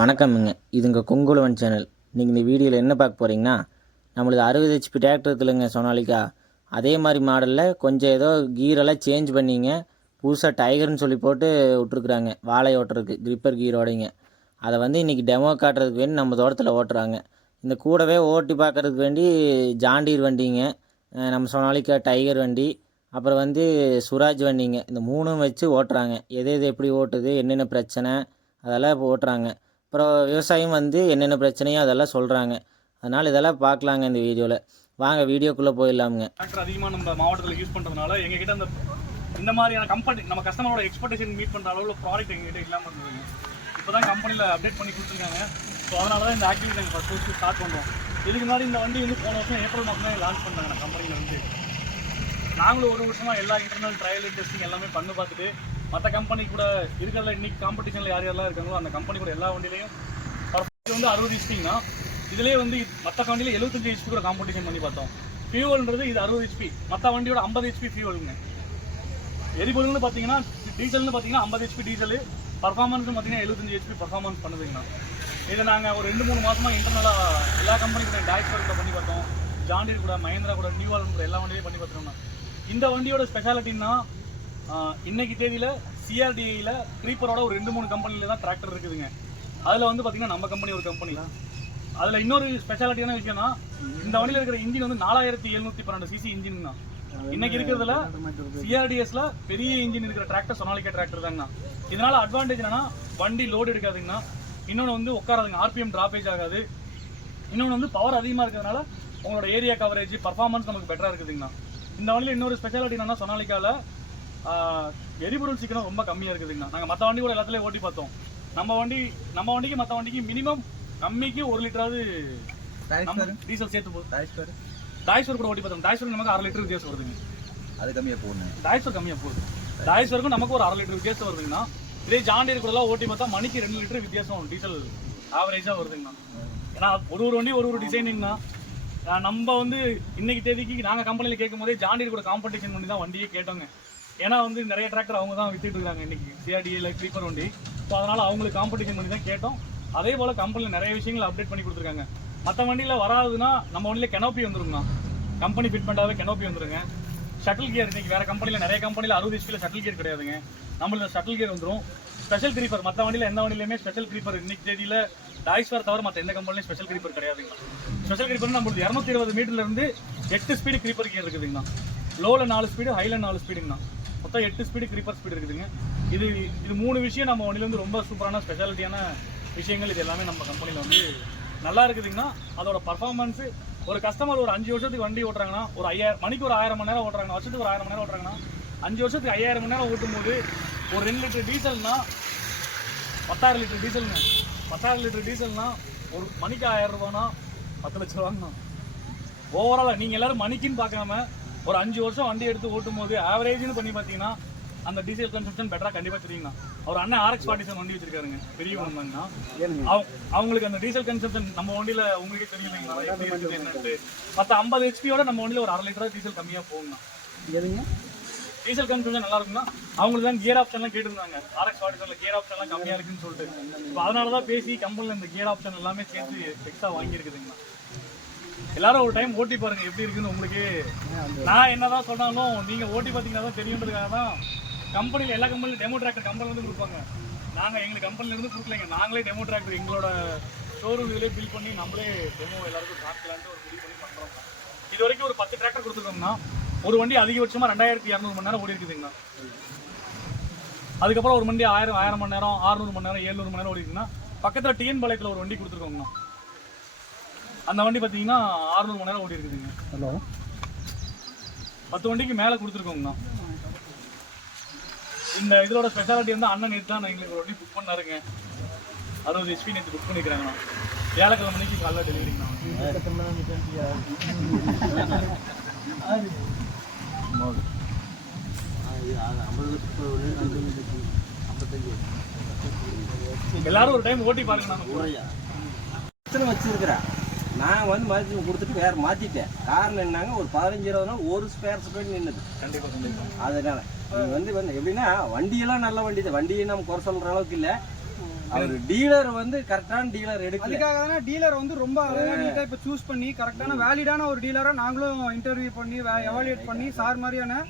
வணக்கமுங்க. இதுங்க கொங்குலவன் சேனல். நீங்கள் இந்த வீடியோவில் என்ன பார்க்க போகிறீங்கன்னா, நம்மளது 60 ஹெச்பி டிராக்டர் இருக்குதுங்க சோனாலிகா. அதே மாதிரி மாடலில் கொஞ்சம் ஏதோ கீரெல்லாம் சேஞ்ச் பண்ணிங்க. புதுசாக டைகர்னு சொல்லி போட்டு விட்ருக்குறாங்க. வாழை ஓட்டுறதுக்கு கிரிப்பர் கீரோடைங்க. அதை இன்றைக்கி டெமோ காட்டுறதுக்கு வேண்டி நம்ம தோட்டத்தில் ஓட்டுறாங்க. இந்த கூடவே ஓட்டி பார்க்குறதுக்கு வேண்டி ஜாண்டீர் வண்டிங்க, நம்ம சோனாலிகா டைகர் வண்டி, அப்புறம் சுராஜ் வண்டிங்க. இந்த மூணும் வச்சு ஓட்டுறாங்க. எது எது எப்படி ஓட்டுது, என்னென்ன பிரச்சனை, அதெல்லாம் இப்போ ஓட்டுறாங்க. அப்புறம் விவசாயம் என்னென்ன பிரச்சனையோ அதெல்லாம் சொல்கிறாங்க. அதனால் இதெல்லாம் பார்க்கலாங்க இந்த வீடியோவில். வாங்க வீடியோக்குள்ளே போயிடலாமுங்க. டிராக்டர் அதிகமாக நம்ம மாவட்டத்தில் யூஸ் பண்ணுறதுனால எங்ககிட்ட இந்த மாதிரியான கம்பெனி நம்ம கஸ்டமரோட எக்ஸ்பெக்டேஷன் மீட் பண்ணுற அளவில் ப்ராடக்ட் எங்ககிட்ட இல்லாமல் இருந்ததுங்க. இப்போ தான் கம்பெனியில் அப்டேட் பண்ணி கொடுத்துருக்காங்க. ஸோ அதனால தான் இந்த ஆக்டிவிட்டி நாங்கள் ஃபஸ்ட்டு ஸ்டார்ட் பண்ணுறோம். இதுக்கு முன்னாடி இந்த வண்டி போன வருஷம் ஏப்ரல் மாதம் தான் லான்ச் பண்ணாங்க கம்பெனியில். நாங்களும் ஒரு வருஷமாக எல்லா இன்டர்னல் ட்ரையல் டெஸ்டிங் எல்லாமே பண்ணி பார்த்துட்டு மற்ற கம்பெனி கூட இருக்கிறதுல இன்றைக்கி காம்படிஷனில் யார் யாரெல்லாம் இருக்காங்களோ அந்த கம்பெனி கூட எல்லா வண்டியிலையும் பர்ஃபெக்ட் 60 ஹெச்பிங்கன்னா இதிலே மற்ற வண்டியில் 75 ஹெச்பி கூட காம்படிஷன் பண்ணி பார்த்தோம். ஃபியூவல்ன்றது இது 60 ஹெச்பி, மற்ற வண்டியோட 50 ஹெச்பி ஃபியூவலுங்க. எரிபொருள்னு பார்த்தீங்கன்னா டீசல்னு பார்த்தீங்கன்னா 50 ஹெச்பி டீசல், பர்ஃபார்மன்ஸ்னு பார்த்தீங்கன்னா 75 ஹெச்பி பர்ஃபார்மன்ஸ் பண்ணுதுங்கண்ணா. இதை நாங்கள் ஒரு 2-3 மாதமாக இன்டர்னலாக எல்லா கம்பெனி கூட டாய்ஸ்வர் கூட பண்ணி பார்த்தோம், ஜாண்டீர் கூட, மஹேந்திரா கூட, நியூவால் கூட எல்லா வண்டியிலையும் பண்ணி பார்த்துருந்தோம். இந்த வண்டியோட ஸ்பெஷாலிட்டின்னா இன்னைக்கு தேதியில் சிஆர்டிஐயில் க்ரீப்பரோட ஒரு 2-3 கம்பெனியில் தான் டிராக்டர் இருக்குதுங்க. அதில் பார்த்தீங்கன்னா நம்ம கம்பெனி ஒரு கம்பெனி தான். அதில் இன்னொரு ஸ்பெஷாலிட்டியான விஷயம்னா இந்த வண்டியில் இருக்கிற இன்ஜின் 4712 சிசி இன்ஜின் தான். இன்னைக்கு இருக்கிறதுல சிஆர்டிஎஸ்ல பெரிய இன்ஜின் இருக்கிற டிராக்டர் சோனாலிகா டிராக்டர் தாங்கண்ணா. இதனால அட்வான்டேஜ் என்னன்னா வண்டி லோடு எடுக்காதுங்கண்ணா. இன்னொன்று உட்காராதுங்க, ஆர்பிஎம் டிராப்பேஜ் ஆகாது. இன்னொன்று பவர் அதிகமாக இருக்கிறதுனால உங்களோட ஏரியா கவரேஜ் பர்ஃபார்மன்ஸ் நமக்கு பெட்டராக இருக்குதுங்கண்ணா. இந்த வண்டியில் இன்னொரு ஸ்பெஷாலிட்டி என்னன்னா சோனாலிகாவில் எரிபொருள் சீக்கிரம் ரொம்ப கம்மியாக இருக்குதுங்கண்ணா. நாங்கள் மற்ற வண்டி கூட எல்லாத்துலேயும் ஓட்டி பார்த்தோம். நம்ம வண்டிக்கு மற்ற வண்டிக்கு மினிமம் கம்மிக்கு 1 லிட்டராவது டீசல் சேர்த்து போகுது. டாய்ஸ்வர் கூட ஓட்டி பார்த்தோம். டாய்ஸ்வருக்கு நமக்கு 1/2 லிட்டர் வித்தியாசம் வருதுங்க. அது கம்மியாக போகுது. டாய்ஸ்வர் கம்மியாக போகுது. டாய்ஸ்வருக்கும் நமக்கு ஒரு 1/2 லிட்டர் வித்தியாசம் வருதுங்கண்ணா. இதே ஜாண்டீர் கூடலாம் ஓட்டி பார்த்தா மணிக்கு 2 லிட்டர் வித்தியாசம் டீசல் ஆவரேஜாக வருதுங்கண்ணா. ஏன்னா ஒரு வண்டி ஒரு டிசைனிங்னா நம்ம இன்னைக்கு தேதிக்கு நாங்கள் கம்பெனியில் கேட்கும் போதே ஜாண்டீர் கூட காம்படிஷன் பண்ணி தான் வண்டியே கேட்டோங்க. ஏன்னா நிறைய டிராக்டர் அவங்க தான் வித்துட்டு இருக்காங்க இன்னைக்கு சிஆர்டிஏல க்ரீப்பர் வண்டி. ஸோ அதனால அவங்களுக்கு காம்படிஷன் பண்ணி தான் கேட்டோம். அதே போல் கம்பெனியில் நிறைய விஷயங்கள் அப்டேட் பண்ணி கொடுத்துருக்காங்க. மற்ற வண்டியில் வராதுன்னா நம்ம வண்டியில் கெனோப்பி வந்துருங்கண்ணா. கம்பெனி ஃபிட் பண்ணாவே கெனோப்பி வந்துருங்க. ஷட்டில் கியர் இன்னைக்கு வேறு கம்பெனியில் நிறைய கம்பெனியில் 60 ஹெச்பியில் ஷட்டில் கியர் கிடையாதுங்க. நம்மள ஷட்டில் கியர் வந்துடும். ஸ்பெஷல் க்ரீப்பர் மற்ற வண்டியில் எந்த வண்டியிலுமே ஸ்பெஷல் க்ரீப்பர் இன்னைக்கு தேதியில் டாய்ஸ்வர் தவிர மற்ற எந்த கம்பெனிலையும் ஸ்பெஷல் க்ரீப்பர் கிடையாதுங்க. ஸ்பெஷல் க்ரீப்பர் நம்மளுக்கு 220 மீட்டர்லேருந்து 8 ஸ்பீடு க்ரீப்பர் கியர் இருக்குதுங்கண்ணா. லோவில் 4 ஸ்பீடு, ஹையில் 4 ஸ்பீடுங்கண்ணா. மொத்தம் 8 ஸ்பீடு க்ரீப்பர் ஸ்பீடு இருக்குதுங்க. இது 3 விஷயம் நம்ம வண்டியில் ரொம்ப சூப்பரான ஸ்பெஷாலிட்டியான விஷயங்கள். இது எல்லாமே நம்ம கம்பெனியில் நல்லா இருக்குதுங்கன்னா அதோட பர்ஃபார்மன்ஸு ஒரு கஸ்டமர் ஒரு 5 வருஷத்துக்கு வண்டி ஓட்டுறாங்கன்னா ஒரு 5000 மணிக்கு ஒரு 1000 மணி நேரம் ஓட்டுறாங்கன்னா, வருஷத்துக்கு ஒரு 1000 மணி நேரம் ஓட்டுறாங்கன்னா 5 வருஷத்துக்கு 5000 மணி நேரம் ஓட்டும்போது ஒரு 2 லிட்டர் டீசல்னா 10,000 லிட்டர் டீசலுங்க. 10,000 லிட்டர் டீசல்னா ஒரு மணிக்கு 1000 ரூபானா 10 லட்ச ரூபாங்கண்ணா. ஓவராலாக நீங்கள் எல்லோரும் மணிக்குன்னு பார்க்காம ஒரு 5 வருஷம் வண்டி எடுத்து ஓட்டும் போது ஆவரேஜ்னு பண்ணி பார்த்தீங்கன்னா அந்த டீசல் கன்சம்ஷன் பெட்டராக கண்டிப்பாக தெரியுங்கண்ணா. அவர் அண்ணன் RX-47 வண்டி வச்சிருக்காருங்க, பெரிய வந்தாங்கண்ணா. அவங்களுக்கு அந்த டீசல் கன்சம்ஷன் நம்ம வண்டியில் உங்களுக்கே தெரியுங்களா எப்படி இருக்குது என்னன்ட்டு. மற்ற 50 ஹெச்பியோட நம்ம வண்டியில் ஒரு 1/2 லிட்டராக டீசல் கம்மியாக போகுங்கண்ணா. எதுங்க டீசல் கன்சம்ஷன் நல்லா இருக்குன்னா அவங்களுக்கு தான் கியர் ஆப்ஷன்லாம் கேட்டுருந்தாங்க. RX-47 கியர் ஆப்ஷன்லாம் கம்மியாக இருக்குன்னு சொல்லிட்டு இப்போ அதனால தான் பேசி கம்பெனியில் இந்த கியர் ஆப்ஷன் எல்லாமே சேர்த்து எக்ஸ்ட்ரா வாங்கியிருக்குதுங்கண்ணா. எல்லாரும் ஒரு டைம் ஓட்டி பாருங்க எப்படி இருக்குன்னு உங்களுக்கு. நான் என்னதான் சொன்னாலும் நீங்க ஓட்டி பார்த்தீங்கன்னா தான் தெரியுன்றதுக்காக தான் கம்பெனியில் எல்லா கம்பெனிலும் டெமோ டிராக்டர் கம்பெனிலேருந்து கொடுப்பாங்க. நாங்கள் எங்களுக்கு கம்பெனிலேருந்து கொடுக்கலைங்க, நாங்களே டெமோ டிராக்டர் எங்களோட ஷோரூம் இதிலே பில் பண்ணி நம்மளே டெமோ எல்லாருக்கும் காட்டலான்ட்டு ஒரு முடிவு பண்ணி பண்ணுறோம். இது வரைக்கும் ஒரு 10 டிராக்டர் கொடுத்துருக்கோம்னா ஒரு வண்டி அதிகபட்சமாக 2200 மணி நேரம் ஓடி இருக்குதுங்கண்ணா. அதுக்கப்புறம் ஒரு வண்டி 1000 மணி நேரம், 600 மணி நேரம், 700 மணி நேரம் ஓடி இருக்குன்னா பக்கத்தில் டிஎன் பாளையத்தில் ஒரு வண்டி கொடுத்துருக்கோங்கண்ணா. அந்த வண்டி பார்த்தீங்கன்னா 600 மணி நேரம் ஓடி இருக்குதுங்க. ஹலோ 10 வண்டிக்கு மேலே கொடுத்துருக்கோங்கண்ணா. இந்த இதோட ஸ்பெஷாலிட்டி அண்ணன் நேற்று தான் எங்களுக்கு ஒரு வண்டி புக் பண்ணாருங்க. 60 ஹெச்பி நேற்று புக் பண்ணிக்கிறாங்கண்ணா. வியாழக்கிழமை மணிக்கு காலைல டெலிவரிங்கண்ணா. எல்லாரும் ஒரு டைம் ஓட்டி பாருங்க. நான் வச்சிருக்கிறேன். நான் மாற்றி கொடுத்துட்டு வேறு மாற்றிட்டேன். காரணம் என்னங்க, ஒரு 15-20 நாள் ஒரு ஸ்பேர்ஸ் போய் நின்றுது. கண்டிப்பாக அதனால் எப்படின்னா வண்டியெல்லாம் நல்ல வண்டி தான். வண்டியை நம்ம குறை சொல்கிற அளவுக்கு இல்லை. அவர் டீலர் வந்து கரெக்டான டீலர் எடுக்கல. அதுக்காக தானே டீலர் வந்து ரொம்ப அழகா நீட்டாக இப்போ சூஸ் பண்ணி கரெக்டான வேலிடான ஒரு டீலரை நாங்களும் இன்டர்வியூ பண்ணி எவாலுவேட் பண்ணி சார் மாதிரியான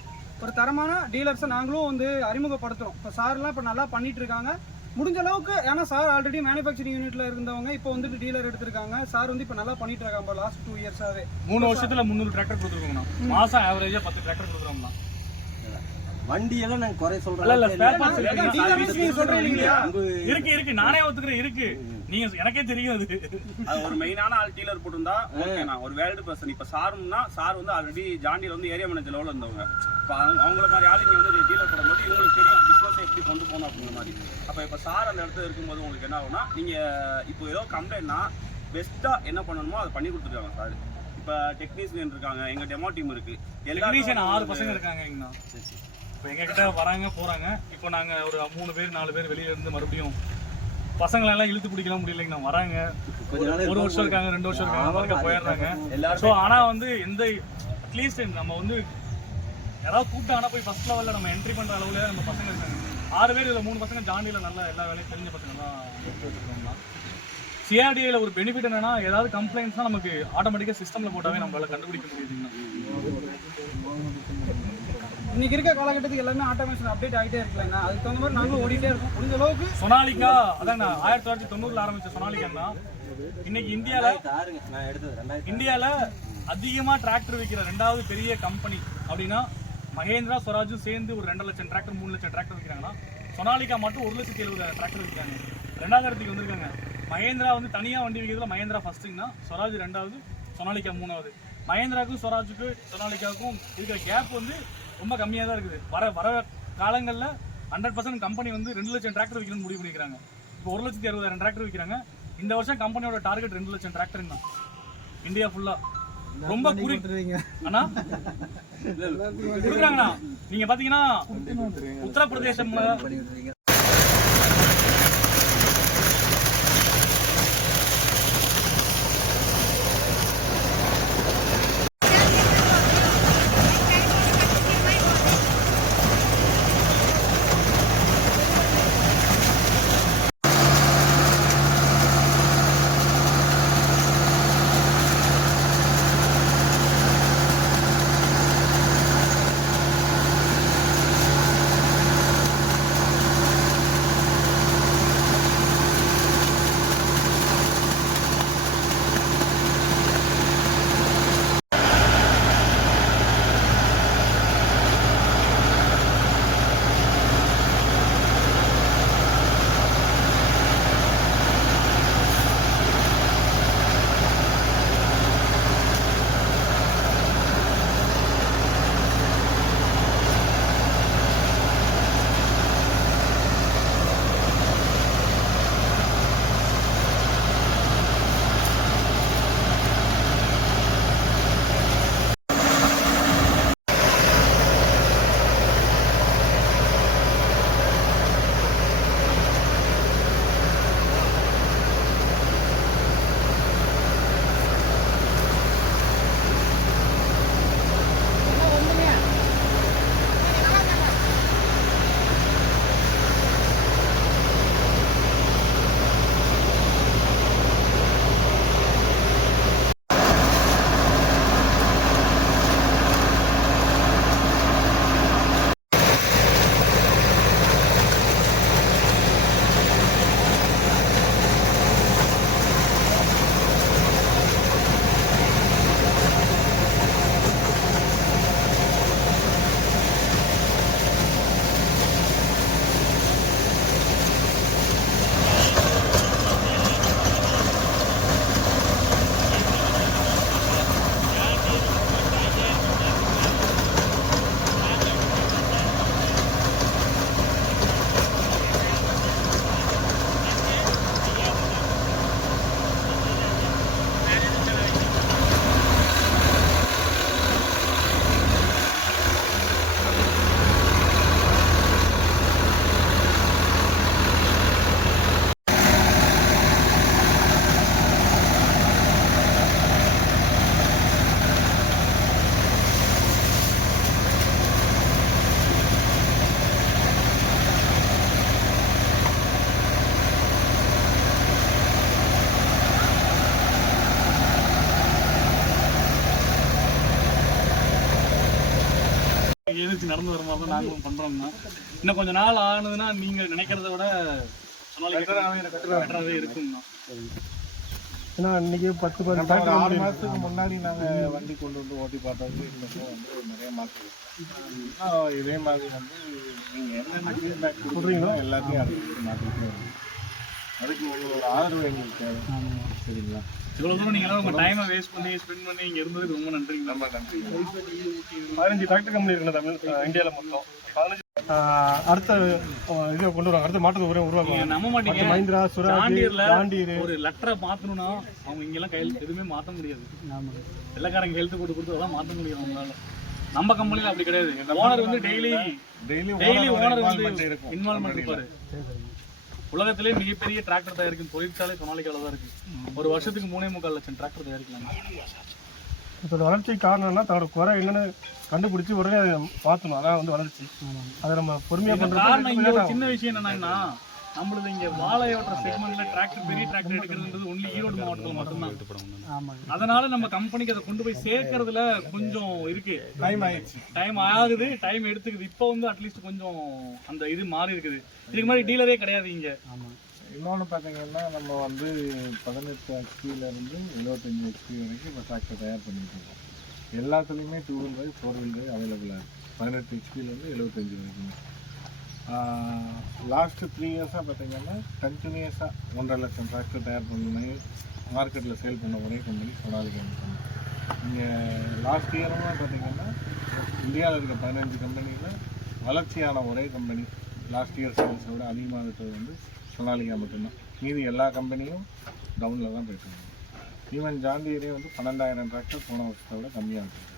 ஒரு தரமான டீலர்ஸை நாங்களும் வந்து அறிமுகப்படுத்துகிறோம். இப்போ சார்லாம் இப்போ நல்லா பண்ணிட்டு இருக்காங்க முடிஞ்ச அளவுக்கு. ஏன்னா சார் ஆல்ரெடி மேனுஃபேக்சரிங் யூனிட்ல இருந்தவங்க இப்போ வந்துட்டு டீலர் எடுத்திருக்காங்க. சார் வந்து இப்போ நல்லா பண்ணிட்டு இருக்காங்க லாஸ்ட் 2 இயர்ஸாவே. 3 வருஷத்துல 300 டிராக்டர் கொடுத்துருக்கோங்கண்ணா. மாசம் ஆவரேஜா 10 டிராக்டர் கொடுக்குறோம்ண்ணா. வண்டியெல்லாம் நாங்க குறை இல்ல ஸ்பேர் பார்ட்ஸ் சொல்றோம். இருக்கு நானே ஒத்துக்கிறேன் இருக்கு. நீங்க எனக்கே தெரியும் அது ஒரு மெயினான ஆள் டீலர் போட்டிருந்தா ஓகேண்ணா. ஒரு வேல்டு பர்சன் இப்போ சார்னா சார் வந்து ஆல்ரெடி ஜாண்டியில் வந்து ஏரியா மேனேஜர் லெவலில் இருந்தவங்க. இப்போ அவங்கள மாதிரி ஆள் நீங்கள் வந்து டீலர் போடும்போது இவங்களுக்கு தெரியும் பிஸ்னஸ் எப்படி கொண்டு போகணும் அப்படிங்கிற மாதிரி. அப்போ இப்போ சார் அந்த இடத்துல இருக்கும்போது உங்களுக்கு என்ன ஆகும்னா நீங்கள் இப்போ ஏதோ கம்ப்ளைண்ட்னா பெஸ்ட்டாக என்ன பண்ணணுமோ அதை பண்ணி கொடுத்துருக்காங்க சார். இப்போ டெக்னீஷியன் இருக்காங்க, எங்கள் டெமோ டீம் இருக்கு, டெக்னீஷியன் 6 பசங்க இருக்காங்கண்ணா. இப்போ எங்ககிட்ட வராங்க போறாங்க. இப்போ நாங்க ஒரு 3 பேர் 4 பேர் வெளியில இருந்து மறுபடியும் பசங்களெல்லாம் இழுத்து பிடிக்கலாம் முடியலைங்கண்ணா. வராங்க 1 வருஷம் இருக்காங்க 2 வருஷம் இருக்காங்க போயிடுறாங்க. ஸோ ஆனால் வந்து எந்த அட்லீஸ்ட் நம்ம வந்து யாராவது கூப்பிட்டு ஆனால் போய் ஃபர்ஸ்ட் லெவலில் நம்ம என்ட்ரி பண்ணுற அளவில் நம்ம பசங்க இருக்காங்க. 6 பேர் இதில் 3 பசங்க ஜாண்டியில் நல்லா எல்லா வேலையும் தெரிஞ்ச பசங்க தான் வச்சுருக்கோம்னா. சிஆர்டிஐல ஒரு பெனிஃபிட் என்னன்னா ஏதாவது கம்ப்ளைண்ட்ஸ்னா நமக்கு ஆட்டோமேட்டிக்காக சிஸ்டமில் போட்டாவே நம்மளால கண்டுபிடிக்க முடியுதுங்கண்ணா. இன்னைக்கு இருக்க காலகட்டத்துக்கு எல்லாமே ஆட்டோமேஷன் அப்டேட் ஆகிட்டே இருக்கலங்க. அதுக்கு தகுந்த மாதிரி நாங்களும் ஓடிட்டே இருக்கோம் முடிஞ்ச அளவுக்கு. சொனாலிகா அதான் 1990 ஆரம்பிச்ச சொனாலிகான்னா இன்னைக்கு இந்தியாவில் அதிகமாக டிராக்டர் விற்கிற 2வது பெரிய கம்பெனி அப்படின்னா மகேந்திரா ஸ்வராஜும் சேர்ந்து ஒரு 2 லட்சம் டிராக்டர் 3 லட்சம் டிராக்டர் விற்கிறாங்கன்னா சொனாலிகா மட்டும் 1,70,000 டிராக்டர் விற்கிறாங்க. 2வது இடத்துக்கு வந்திருக்காங்க. மகேந்திரா வந்து தனியாக வண்டி விற்கிறதுல மகேந்திரா ஃபர்ஸ்ட்டுங்கன்னா ஸ்வராஜ் 2வது, சொனாலிகா 3வது. மகேந்திராவுக்கும் ஸ்வராஜுக்கும் சொனாலிகாவுக்கும் இருக்கிற கேப் வந்து ரொம்ப கம்மியாக தான் இருக்குது. வர காலங்களில் 100% கம்பெனி வந்து 2 லட்சம் டிராக்டர் விற்கணும்னு முடிவு பண்ணிக்கிறாங்க. இப்போ 1,60,000 டிராக்டர் விற்கிறாங்க. இந்த வருஷம் கம்பெனியோட டார்கெட் 2 லட்சம் டிராக்டருங்க இந்தியா ஃபுல்லா. ரொம்ப அண்ணா கொடுக்குறாங்கண்ணா. நீங்க பாத்தீங்கன்னா உத்தரப்பிரதேசம் நடந்து வர மாதிரி தான் நாங்களும் பண்ணுறோம்னா. இன்னும் கொஞ்சம் நாள் ஆனதுன்னா நீங்கள் நினைக்கிறத விட பெட்டராகவே இருக்குங்கண்ணா. ஏன்னா இன்னைக்கு 10 6 மாதத்துக்கு முன்னாடி நாங்கள் வண்டி கொண்டு வந்து ஓட்டி பார்த்தது இன்னும் வந்து நிறைய மாற்றம். இதே மாதிரி வந்து நீங்கள் என்னென்ன ஃபீட்பேக் கொடுக்குறீங்களோ எல்லாத்தையும் அடுத்து மாற்றிக்கிட்டே வரும். அதுக்கு உங்களோட ஆதரவு எங்களுக்கு தேவை. சரிங்களா? இவ்வளோ தூரம் நீங்களும் உங்கள் டைமை வேஸ்ட் பண்ணி ஸ்பெண்ட் பண்ணி இங்கே இருந்ததுக்கு ரொம்ப நன்றிங்க. ரொம்ப நன்றி. 15 டிராக்டர் கம்பெனி இருக்குது இந்தியாவில் மொத்தம். 15 அடுத்த இதை கொண்டு வருவாங்க. அடுத்த மாற்றத்தை உருவாக்குவாங்க. நம்ப மாட்டீங்க, மஹிந்திரா, சுராஜ், ஜாண்டீர் ஒரு லெட்டரை மாற்றணும்னா அவங்க இங்கெல்லாம் கையில் எதுவுமே மாற்ற முடியாது. வெள்ளக்காரங்க ஹெல்த் போட்டு கொடுத்து அதெல்லாம் மாற்ற முடியும் அவங்களால. நம்ம கம்பெனியில் அப்படி கிடையாது. ஓனர் வந்து டெய்லி ஓனர் வந்து இன்வால்மெண்ட் இருப்பாரு. உலகத்திலே மிகப்பெரிய டிராக்டர் தயாரிக்கும் தொழிற்சாலை சொனாலிக்கால தான் இருக்கு. ஒரு வருஷத்துக்கு 3.25 லட்சம் டிராக்டர் தயாரிக்கலாம். இதோட வளர்ச்சிக்கு காரணம்னா தன்னோட குறை என்னன்னு கண்டுபிடிச்சி உடனே அதை மாற்றணும். அதான் வந்து வளர்ச்சி. அதை நம்ம பொறுமையாக பண்ணுறது. காரணம் இங்கே ஒரு சின்ன விஷயம் என்னன்னா, நம்மளது இங்கே வாழையோட்ட செக்மெண்ட்ல டிராக்டர் பெரிய டிராக்டர் எடுக்கிறதுன்றது ஒன்லி ஈரோடு மாவட்டத்தில் மட்டும்தான். அதனால நம்ம கம்பெனிக்கு அதை கொண்டு போய் சேர்க்கறதுல கொஞ்சம் இருக்கு. டைம் ஆகுது, டைம் எடுத்துக்குது. இப்போ வந்து அட்லீஸ்ட் கொஞ்சம் அந்த இது மாறி இருக்குது. இதுக்கு மாதிரி டீலரே கிடையாது இங்கே. இன்னொன்று பார்த்தீங்கன்னா நம்ம வந்து 18 ஹெச்பியிலேருந்து 75 ஹெச்பி வரைக்கும் இப்போ டிராக்டர் தயார் பண்ணிட்டு இருக்கோம். எல்லாத்துலேயுமே 2 வீல் டிரைவ் 4 வீல் டிரைவ் அவைலபிளாக இருக்குது. 18 ஹெச்பியிலேருந்து 75 வரைக்கும். லாஸ்ட்டு 3 இயர்ஸாக பார்த்தீங்கன்னா கண்டினியூஸாக 1.5 லட்சம் டிராக்டர் தயார் பண்ணி மார்க்கெட்டில் சேல் பண்ண ஒரே கம்பெனி சொனாலிகா கம்பெனி. இங்கே லாஸ்ட் இயரும் பார்த்தீங்கன்னா இந்தியாவில் இருக்க 15 கம்பெனியில் வளர்ச்சியான ஒரே கம்பெனி லாஸ்ட் இயர் சேல்ஸை விட அதிகமாக இருக்கிறது வந்து சொனாலிகா மட்டும்தான். மீதி எல்லா கம்பெனியும் டவுனில் தான் போயிட்டு இருக்காங்க. ஈவன் ஜாண்டியரே வந்து 12,000 டிராக்டர் போன வருஷத்தை விட கம்மியாக இருக்குது.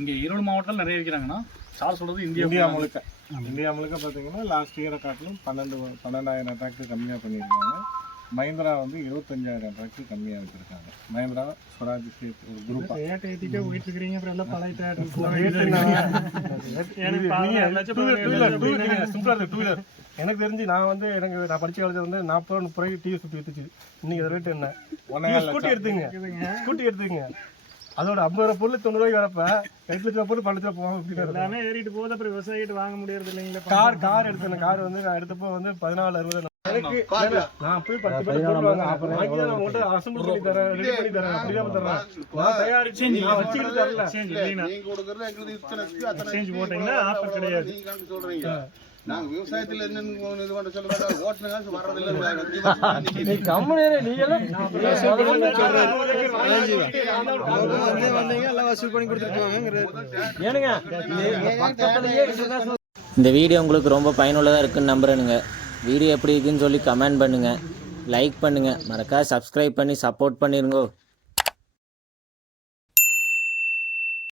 இங்கே ஈரோடு மாவட்டத்தில் நிறைய விற்கிறாங்கன்னா சார் சொல்கிறது இந்தியா முழுக்க பார்த்தீங்கன்னா லாஸ்ட் இயரை காட்டிலும் 12,000 டிராக்டர் கம்மியாக பண்ணியிருக்காங்க. மஹிந்திரா வந்து 25,000 டிராக்டர் கம்மியாக வச்சுருக்காங்க. மஹிந்திரா, ஸ்வராஜ் ஸ்டேட் ஒரு குரூப் டூவீலர். எனக்கு தெரிஞ்சு நான் படித்த காலத்தில் வந்து 40-30 டிவி வித்துச்சு. இன்னைக்கு ரேட்டு என்ன? ஸ்கூட்டி எடுத்துங்க. அதோட 50 ரூபா பொருள் 90 ரூபாய்க்கு வரப்ப 8 லட்சம் பொருள் 12 லட்சம் போகும். எல்லாமே ஏறிட்டு போகுது. அப்புறம் விவசாயிட்டு வாங்க முடியாது இல்லைங்களா? கார் எடுத்தேன். கார் வந்து நான் எடுத்தப்போ வந்து 14-60. நான் போய் 10 பேர் உங்கள்கிட்ட அசம்பிள் பண்ணி தரேன், ரெடி பண்ணி தரேன், அப்படிதான் தர்றேன். நான் தயாரிச்சு நான் வச்சுக்கிட்டு தரல. நாங்க விவசாயத்துல என்னன்னு இது பண்ண சொல்ல ஓட்டுனங்க வர்றதில்லை. இந்த வீடியோ உங்களுக்கு ரொம்ப பயனுள்ளதாக இருக்குன்னு நம்புறேனுங்க. வீடியோ எப்படி இருக்குன்னு சொல்லி கமெண்ட் பண்ணுங்கள், லைக் பண்ணுங்கள், மறக்காம சப்ஸ்கிரைப் பண்ணி சப்போர்ட் பண்ணிருங்கோ.